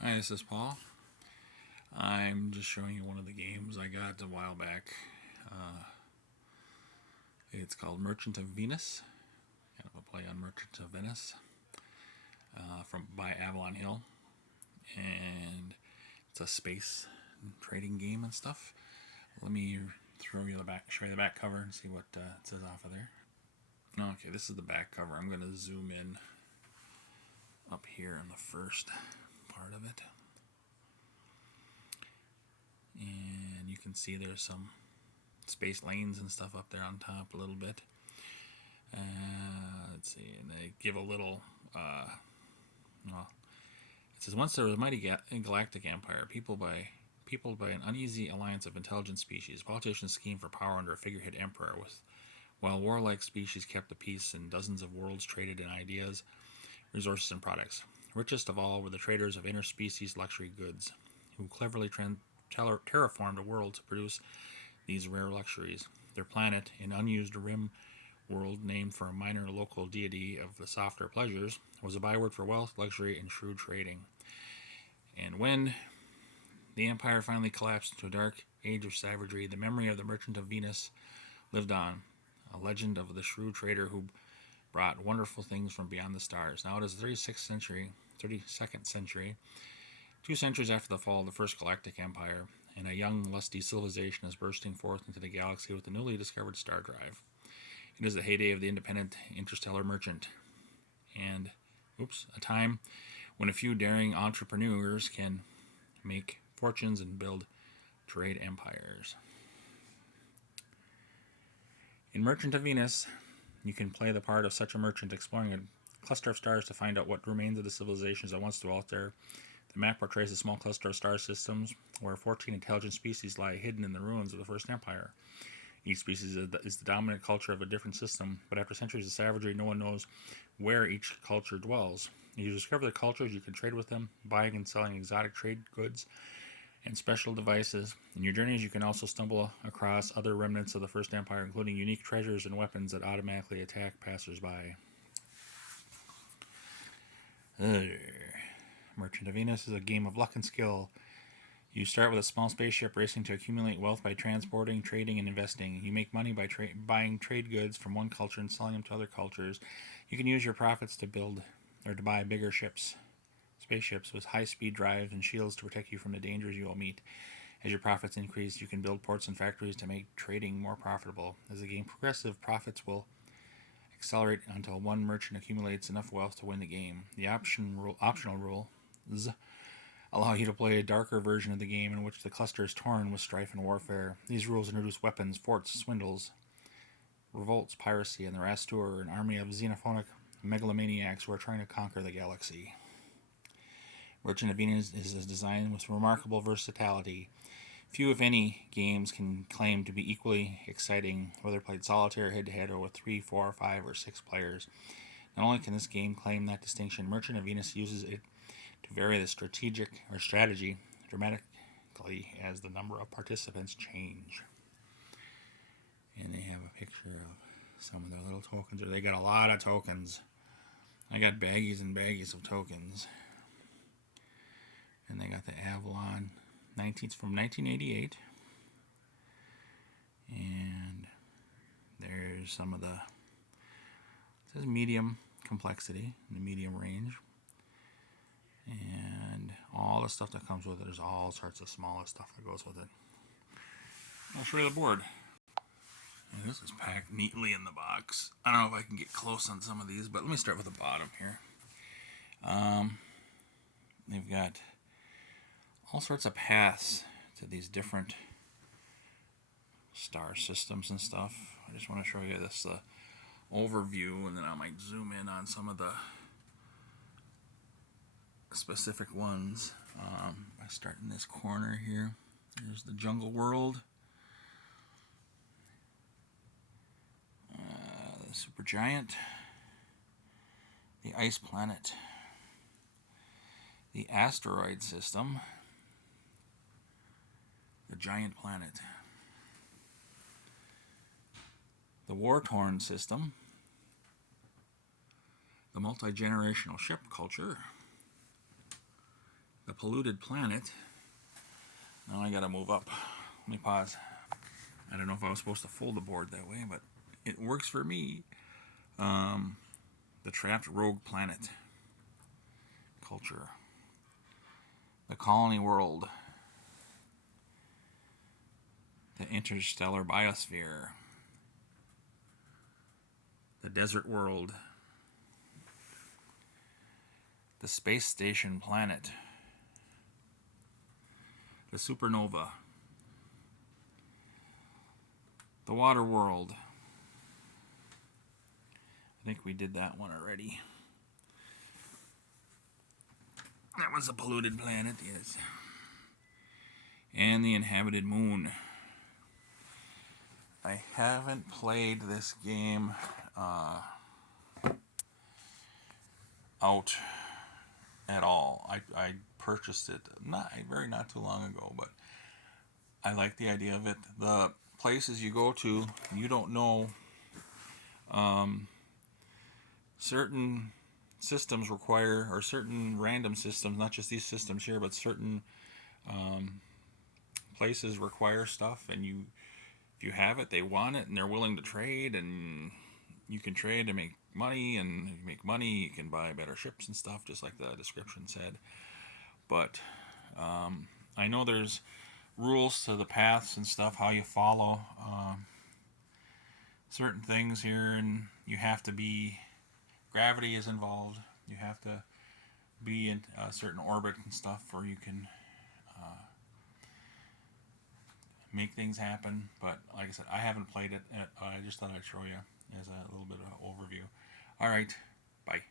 Hi, this is Paul. I'm just showing you one of the games I got a while back. It's called Merchant of Venus. Kind of a play on Merchant of Venice by Avalon Hill, and it's a space trading game and stuff. Let me show you the back cover and see what it says off of there. Okay, this is the back cover. I'm going to zoom in up here on the first part of it. And you can see there's some space lanes and stuff up there on top a little bit. Let's see, and they give a little, well, it says, once there was a mighty galactic empire, peopled by an uneasy alliance of intelligent species. Politicians schemed for power under a figurehead emperor, while warlike species kept the peace, and dozens of worlds traded in ideas, resources, and products. Richest of all were the traders of interspecies luxury goods, who cleverly terraformed a world to produce these rare luxuries. Their planet, an unused rim world named for a minor local deity of the softer pleasures, was a byword for wealth, luxury, and shrewd trading. And when the empire finally collapsed into a dark age of savagery, the memory of the Merchant of Venus lived on, a legend of the shrewd trader who brought wonderful things from beyond the stars. Now it is the 32nd century, 2 centuries after the fall of the first galactic empire, and a young, lusty civilization is bursting forth into the galaxy with a newly discovered star drive. It is the heyday of the independent interstellar merchant, and a time when a few daring entrepreneurs can make fortunes and build trade empires. In Merchant of Venus, you can play the part of such a merchant exploring a cluster of stars to find out what remains of the civilizations that once dwelt there. The map portrays a small cluster of star systems where 14 intelligent species lie hidden in the ruins of the first empire. Each species is the dominant culture of a different system, but after centuries of savagery, no one knows where each culture dwells. As you discover the cultures, you can trade with them, buying and selling exotic trade goods and special devices. In your journeys, you can also stumble across other remnants of the First Empire, including unique treasures and weapons that automatically attack passersby. Merchant of Venus is a game of luck and skill. You start with a small spaceship racing to accumulate wealth by transporting, trading, and investing. You make money by buying trade goods from one culture and selling them to other cultures. You can use your profits to build or to buy bigger spaceships with high-speed drives and shields to protect you from the dangers you will meet. As your profits increase, you can build ports and factories to make trading more profitable. As the game progresses, profits will accelerate until one merchant accumulates enough wealth to win the game. The optional rules allow you to play a darker version of the game in which the cluster is torn with strife and warfare. These rules introduce weapons, forts, swindles, revolts, piracy, and the Rastur, an army of xenophonic megalomaniacs who are trying to conquer the galaxy. Merchant of Venus is designed with remarkable versatility. Few, if any, games can claim to be equally exciting, whether played solitaire, head-to-head, or with 3, 4, 5, or 6 players. Not only can this game claim that distinction, Merchant of Venus uses it to vary the strategy dramatically as the number of participants change. And they have a picture of some of their little tokens, or they got a lot of tokens. I got baggies and baggies of tokens. And they got the Avalon 19th from 1988. And there's some of the, it says medium complexity, the medium range. And all the stuff that comes with it. There's all sorts of smaller stuff that goes with it. I'll show you the board. And this is packed neatly in the box. I don't know if I can get close on some of these, but let me start with the bottom here. They've got all sorts of paths to these different star systems and stuff. I just want to show you this overview, and then I might zoom in on some of the specific ones. I start in this corner here. There's the jungle world, the supergiant, the ice planet, the asteroid system, the giant planet, the war-torn system, the multi-generational ship culture, the polluted planet. Now I gotta move up. Let me pause. I don't know if I was supposed to fold the board that way, but it works for me. The trapped rogue planet. Culture. The colony world. The interstellar biosphere. The desert world. The space station planet. The supernova. The water world. I think we did that one already. That was a polluted planet, yes. And the inhabited moon. I haven't played this game out at all. I purchased it not too long ago, but I like the idea of it. The places you go to, you don't know. Certain systems require, or certain random systems, not just these systems here, but certain places require stuff, and if you have it, they want it, and they're willing to trade, and you can trade to make money, and if you make money, you can buy better ships and stuff, just like the description said. But I know there's rules to the paths and stuff, how you follow certain things here, and you have to be, gravity is involved, you have to be in a certain orbit and stuff, or you can make things happen. But like I said, I haven't played it. I just thought I'd show you as a little bit of an overview. All right, bye.